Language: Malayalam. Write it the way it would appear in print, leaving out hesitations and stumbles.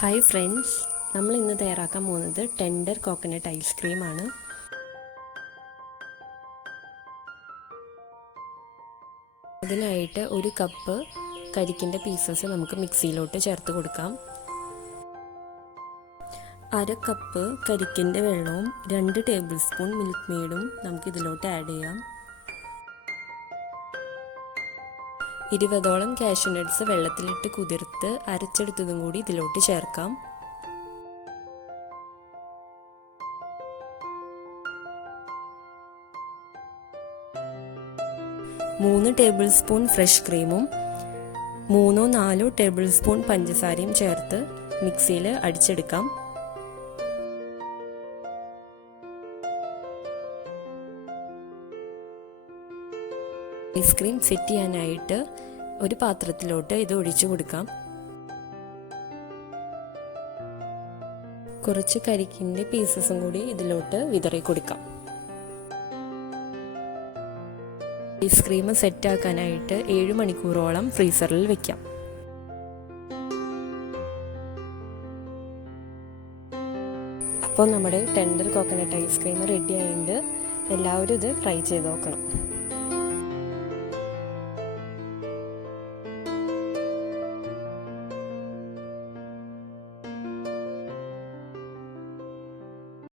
ഹായ് ഫ്രണ്ട്സ്, നമ്മൾ ഇന്ന് തയ്യാറാക്കാൻ പോകുന്നത് ടെൻഡർ കോക്കനട്ട് ഐസ്ക്രീമാണ്. അതിനായിട്ട് ഒരു കപ്പ് കരിക്കിൻ്റെ പീസസ് നമുക്ക് മിക്സിയിലോട്ട് ചേർത്ത് കൊടുക്കാം. അര കപ്പ് കരിക്കിൻ്റെ വെള്ളവും 2 ടേബിൾ സ്പൂൺ മിൽക്ക്മെയ്ഡും നമുക്ക് ഇതിലോട്ട് ആഡ് ചെയ്യാം. 20ഓളം കാഷ്യൂ നട്ട്സ് വെള്ളത്തിലിട്ട് കുതിർത്ത് അരച്ചെടുത്തതും കൂടി ഇതിലോട്ട് ചേർക്കാം. മൂന്ന് ടേബിൾ സ്പൂൺ ഫ്രഷ് ക്രീമും 3-4 ടേബിൾ സ്പൂൺ പഞ്ചസാരയും ചേർത്ത് മിക്സിയിൽ അടിച്ചെടുക്കാം. ഐസ്ക്രീം സെറ്റ് ചെയ്യാനായിട്ട് ഒരു പാത്രത്തിലോട്ട് ഇത് ഒഴിച്ചു കൊടുക്കാം. കുറച്ച് കരിക്കിൻ്റെ പീസസും കൂടി ഇതിലോട്ട് വിതറി കൊടുക്കാം. ഐസ്ക്രീം സെറ്റാക്കാനായിട്ട് 7 മണിക്കൂറോളം ഫ്രീസറിൽ വെക്കാം. അപ്പോൾ നമ്മുടെ ടെൻഡർ കോക്കനട്ട് ഐസ്ക്രീം റെഡി ആയിട്ടുണ്ട്. എല്ലാവരും ഇത് ട്രൈ ചെയ്ത് നോക്കണം.